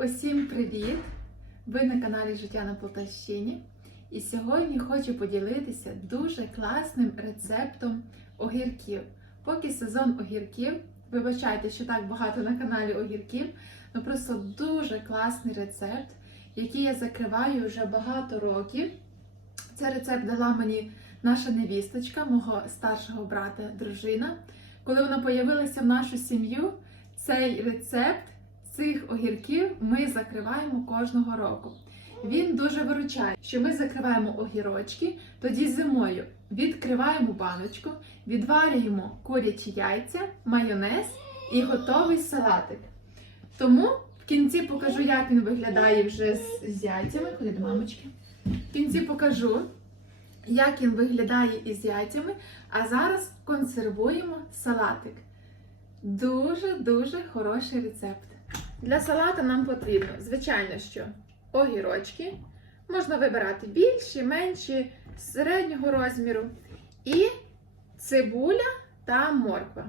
Усім привіт! Ви на каналі Життя на Полтавщині. І сьогодні хочу поділитися дуже класним рецептом огірків. Поки сезон огірків, вибачайте, що так багато на каналі огірків, ну просто дуже класний рецепт, який я закриваю вже багато років. Цей рецепт дала мені наша невісточка, мого старшого брата, дружина. Коли вона появилася в нашу сім'ю, цей рецепт цих огірків ми закриваємо кожного року. Він дуже виручає, що ми закриваємо огірочки, тоді зимою відкриваємо баночку, відварюємо курячі яйця, майонез і готовий салатик. Тому в кінці покажу, як він виглядає вже з, яйцями. Ходи до мамочки. В кінці покажу, як він виглядає із яйцями. А зараз консервуємо салатик. Дуже-дуже хороший рецепт. Для салата нам потрібно, звичайно, що огірочки. Можна вибирати більші, менші, середнього розміру. І цибуля та морква.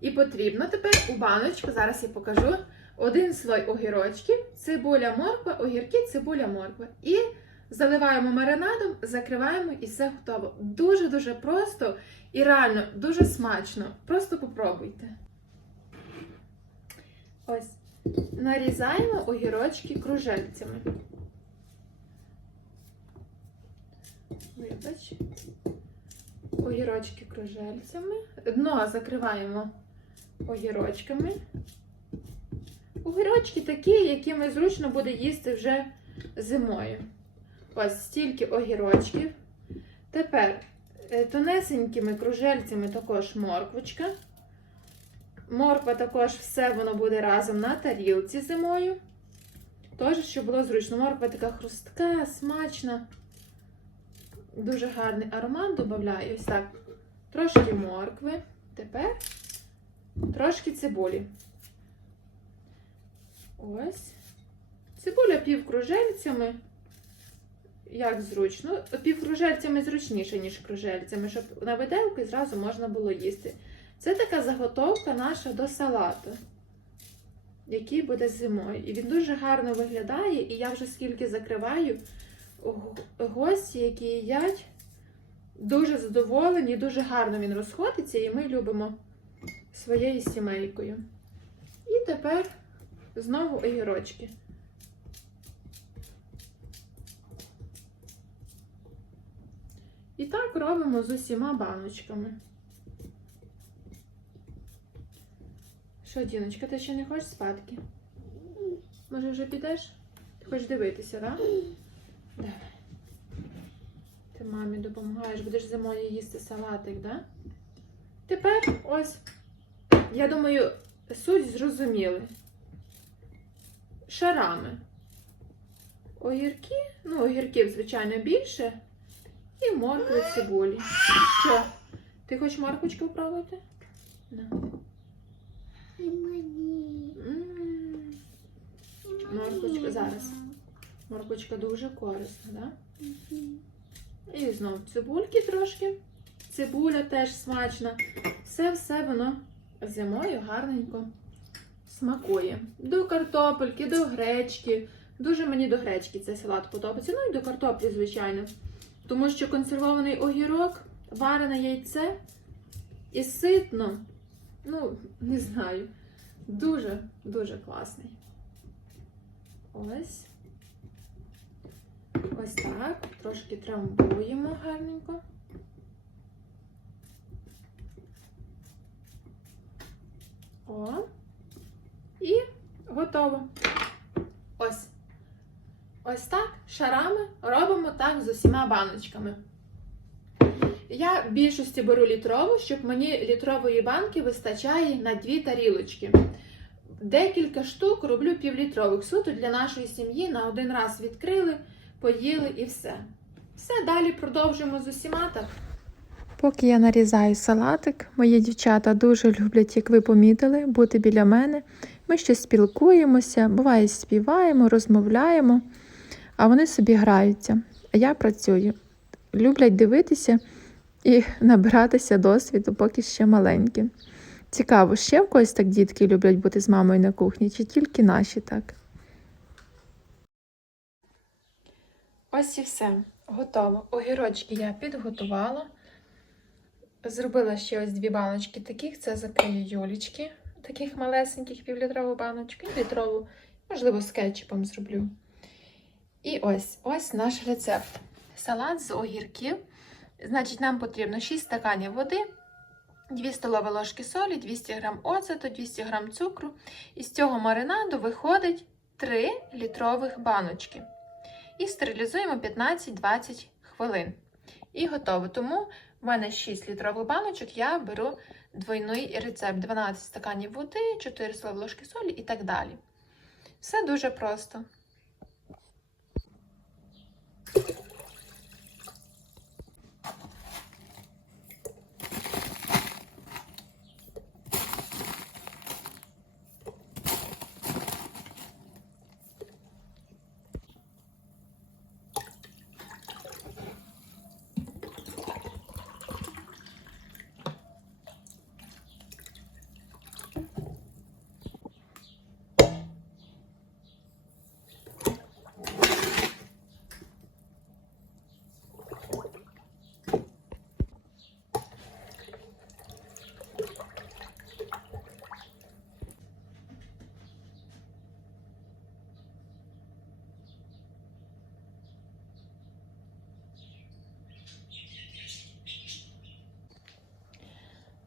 І потрібно тепер у баночку, зараз я покажу, один слой огірочків, цибуля, морква, огірки, цибуля, морква. І заливаємо маринадом, закриваємо і все готово. Дуже-дуже просто і реально дуже смачно. Просто попробуйте. Ось. Нарізаємо огірочки кружельцями. Вибач. Огірочки кружельцями. Дно закриваємо огірочками. Огірочки такі, якими зручно буде їсти вже зимою. Ось стільки огірочків. Тепер е, тонесенькими кружельцями також морквочка. Морква також все воно буде разом на тарілці зимою. Тож, щоб було зручно. Морква така хрустка, смачна. Дуже гарний аромат додаю. Ось так. Трошки моркви. Тепер трошки цибулі. Ось. Цибуля півкружельцями. Як зручно. Півкружельцями зручніше, ніж кружельцями, щоб на виделки зразу можна було їсти. Це така заготовка наша до салату, який буде зимою. І він дуже гарно виглядає, і я вже скільки закриваю, гості, які їдять, дуже задоволені, дуже гарно він розходиться, і ми любимо своєю сімейкою. І тепер знову огірочки. І так робимо з усіма баночками. Що, Діночка, ти ще не хочеш спадки? Може, вже підеш? Ти хочеш дивитися, так? Да? Давай. Ти мамі допомагаєш, будеш зимою їсти салатик, да? Тепер ось, я думаю, суть зрозуміли. Шарами. Огірки, ну, огірків, звичайно, більше. І моркви цибулі. Що? Ти хочеш морквочку пробувати? Да. М. Морквочка зараз. Морквочка дуже корисна, да? І знову цибульки трошки. Цибуля теж смачна. Все-все воно зимою гарненько смакує. До картопельки, до гречки. Дуже мені до гречки цей салат подобається. Ну і до картоплі, звичайно. Тому що консервований огірок, варене яйце і ситно. Ну, не знаю. Дуже-дуже класний. Ось. Ось так. Трошки трамбуємо гарненько. О. І готово. Ось. Ось так шарами робимо так з усіма баночками. Я в більшості беру літрову, щоб мені літрової банки вистачає на дві тарілочки. Декілька штук роблю півлітрових суто для нашої сім'ї. На один раз відкрили, поїли і все. Все, далі продовжуємо з усіма так. Поки я нарізаю салатик, мої дівчата дуже люблять, як ви помітили, бути біля мене. Ми ще спілкуємося, буває, співаємо, розмовляємо, а вони собі граються. А я працюю. Люблять дивитися і набиратися досвіду, поки ще маленькі. Цікаво, ще в когось так дітки люблять бути з мамою на кухні, чи тільки наші так. Ось і все, готово. Огірочки я підготувала. Зробила ще ось дві баночки таких, це закрию юлічки, таких малесеньких, півлітрову баночку, і літрову, можливо, з кетчупом зроблю. І ось ось наш рецепт. Салат з огірків. Значить, нам потрібно 6 стаканів води, 2 столові ложки солі, 200 г оцету, 200 г цукру. І з цього маринаду виходить 3 літрових баночки. І стерилізуємо 15-20 хвилин. І готово. Тому в мене 6 літрових баночок, я беру двойний рецепт: 12 стаканів води, 4 столові ложки солі і так далі. Все дуже просто.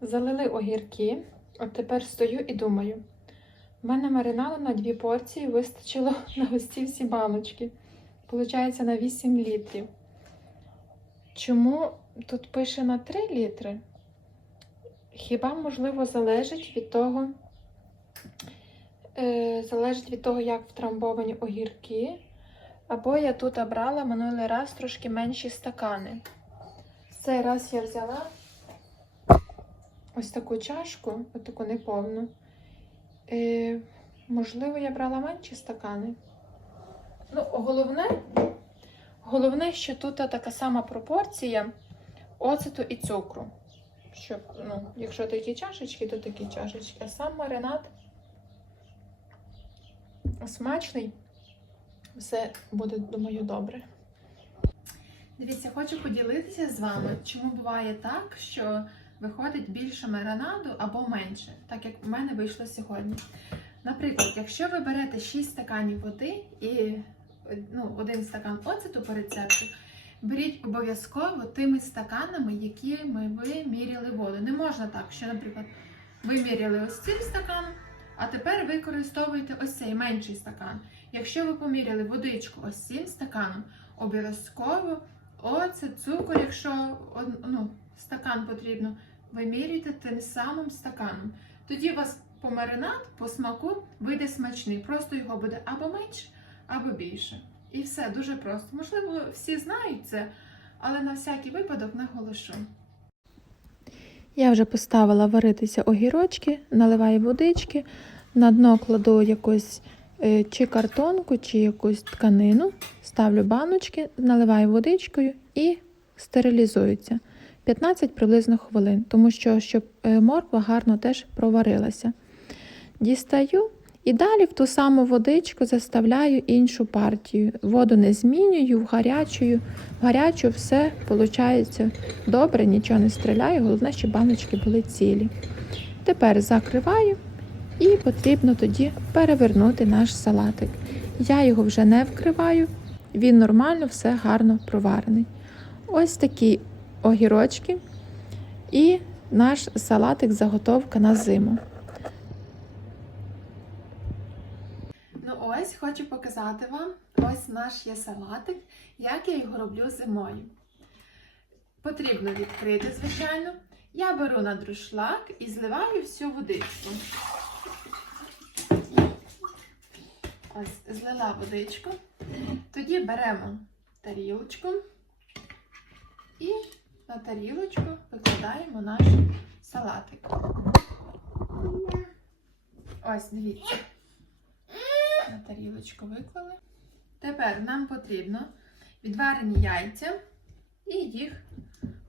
Залили огірки. От тепер стою і думаю. У мене маринаду на дві порції вистачило на ці всі баночки. Получається на 8 літрів. Чому тут пише на 3 літри? Хіба, можливо, залежить від того, е, залежить від того, як втрамбовані огірки. Або я тут обрала минулий раз трошки менші стакани. Цей раз я взяла ось таку чашку, ось таку неповну. Е, можливо, я брала менші стакани. Ну, головне, головне, що тут така сама пропорція оцету і цукру. Щоб, ну, якщо такі чашечки, то такі чашечки. А сам маринад смачний. Все буде, думаю, добре. Дивіться, хочу поділитися з вами, чому буває так, що виходить більше маринаду або менше, так як в мене вийшло сьогодні. Наприклад, якщо ви берете 6 стаканів води і ну, один стакан оцету по рецепту, беріть обов'язково тими стаканами, якими ви міряли воду. Не можна так, що, наприклад, ви міряли ось цим стаканом, а тепер використовуєте ось цей менший стакан. Якщо ви поміряли водичку ось цим стаканом, обов'язково оцет, цукор, якщо ну, стакан потрібно, вимірюйте тим самим стаканом. Тоді у вас по маринад, по смаку вийде смачний. Просто його буде або менше, або більше. І все дуже просто. Можливо, всі знають це, але на всякий випадок наголошу. Я вже поставила варитися огірочки, наливаю водички, на дно кладу якусь е, чи картонку, чи якусь тканину, ставлю баночки, наливаю водичкою і стерилізуються 15 приблизно хвилин, тому що щоб е, морква гарно теж проварилася. Дістаю і далі в ту саму водичку заставляю іншу партію. Воду не змінюю, в гарячу, в гарячу все виходить добре, нічого не стріляю, головне, щоб баночки були цілі. Тепер закриваю і потрібно тоді перевернути наш салатик. Я його вже не вкриваю, він нормально, все гарно проварений. Ось такі огірочки і наш салатик заготовка на зиму. Ну ось хочу показати вам ось наш є салатик, як я його роблю зимою. Потрібно відкрити, звичайно. Я беру на друшлак і зливаю всю водичку. Ось, злила водичку. Тоді беремо тарілочку і на тарілочку викладаємо наш салатик. Ось, дивіться. На тарілочку виклали. Тепер нам потрібно відварені яйця і їх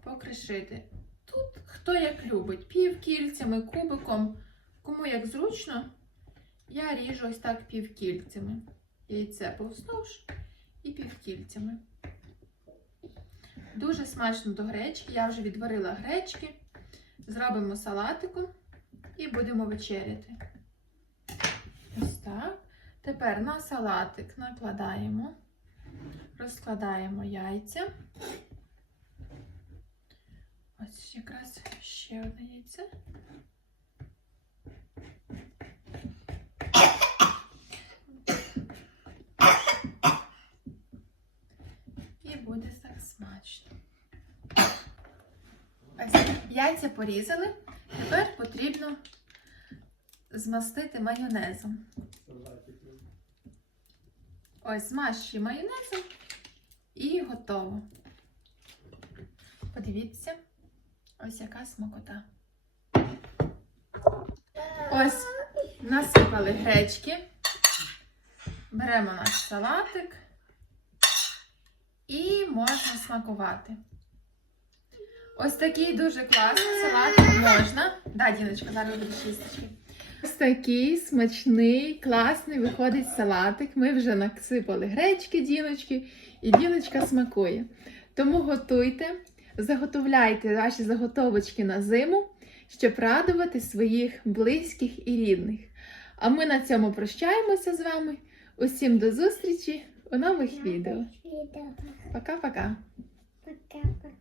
покришити. Тут хто як любить, півкільцями, кубиком, кому як зручно, я ріжу ось так півкільцями. Яйце повздовж і півкільцями. Дуже смачно до гречки. Я вже відварила гречки. Зробимо салатику і будемо вечеряти. Ось так. Тепер на салатик накладаємо, розкладаємо яйця. Ось якраз ще одне яйце. І буде так смачно. Ось яйця порізали. Тепер потрібно змастити майонезом. Ось змащуй майонезом і готово. Подивіться, ось яка смакота. Ось насипали гречки. Беремо наш салатик і можна смакувати. Ось такий дуже класний салатик можна. Да, Діночка, зараз буде шісточки. Ось такий смачний, класний виходить салатик. Ми вже насипали гречки, діночки, і діночка смакує. Тому готуйте, заготовляйте ваші заготовочки на зиму, щоб радувати своїх близьких і рідних. А ми на цьому прощаємося з вами. Усім до зустрічі у нових відео. Пока-пока. Пока-пока.